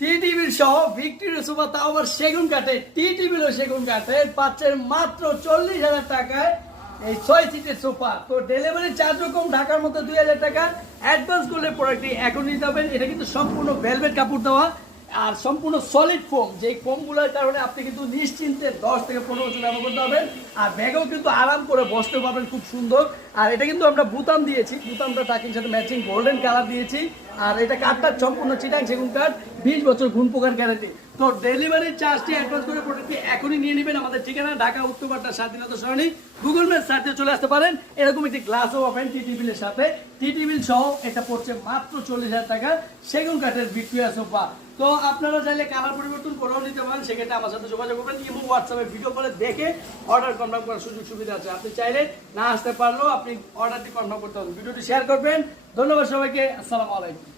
টি table সহ Victoria sofa, তাও আবার সেগুন কাঠের। টি টেবিলও সেগুন কাঠের, পাচ্ছেন মাত্র 40,000 টাকায় এই 6 সিটের সোফা। তো ডেলিভারি চার্জও কম, ঢাকার মধ্যে 2,000 টাকা অ্যাডভান্স করলে প্রোডাক্টটি এখন নিতে হবেন। এটা কিন্তু সম্পূর্ণ ভেলভেট কাপড় দেওয়া আর সম্পূর্ণ সলিড ফোম, যে ফোমগুলোর কারণে আপনি কিন্তু নিশ্চিন্তে 10 থেকে 15 বছর ব্যবহার করতে পারবেন। আর ব্যাগেও কিন্তু আরাম করে বসতে পারবেন, খুব সুন্দর। আর এটা কিন্তু আমরা বুতাম দিয়েছি, বুতামটা টাকির সাথে ম্যাচিং গোল্ডেন কালার দিয়েছি। আর এটা কাঠটা সম্পূর্ণ চিটাং সেগুন কাঠ, 20 বছর ঘুণ পোকার গ্যারান্টি। তো ডেলিভারি চার্জটি অ্যাডভান্স করে প্রোডাক্টটি এখনই নিয়ে নেবেন। আমাদের ঠিকানা ঢাকা উত্তরপাড়া স্বাধীনতা সরণি, গুগল ম্যাপ সার্চে চলে আসতে পারেন। এরকম একটি গ্লাসও পাবেন টি টেবিলের সাথে। টি টেবিল সহ এটা পড়ছে মাত্র 40,000 টাকা, সেগুন কাঠের ভিক্টোরিয়া সোফা। তো আপনারা চাইলে কালার পরিবর্তন করেও নিতে পারেন, সেক্ষেত্রে আমার সাথে যোগাযোগ করবেন এবং হোয়াটসঅ্যাপে ভিডিও কলে দেখে অর্ডার কনফার্ম করার সুযোগ সুবিধা আছে। আপনি চাইলে না আসতে পারলেও আপনি অর্ডারটি কনফার্ম করতে পারবেন। ভিডিওটি শেয়ার করবেন। ধন্যবাদ সবাইকে, আসসালামু আলাইকুম।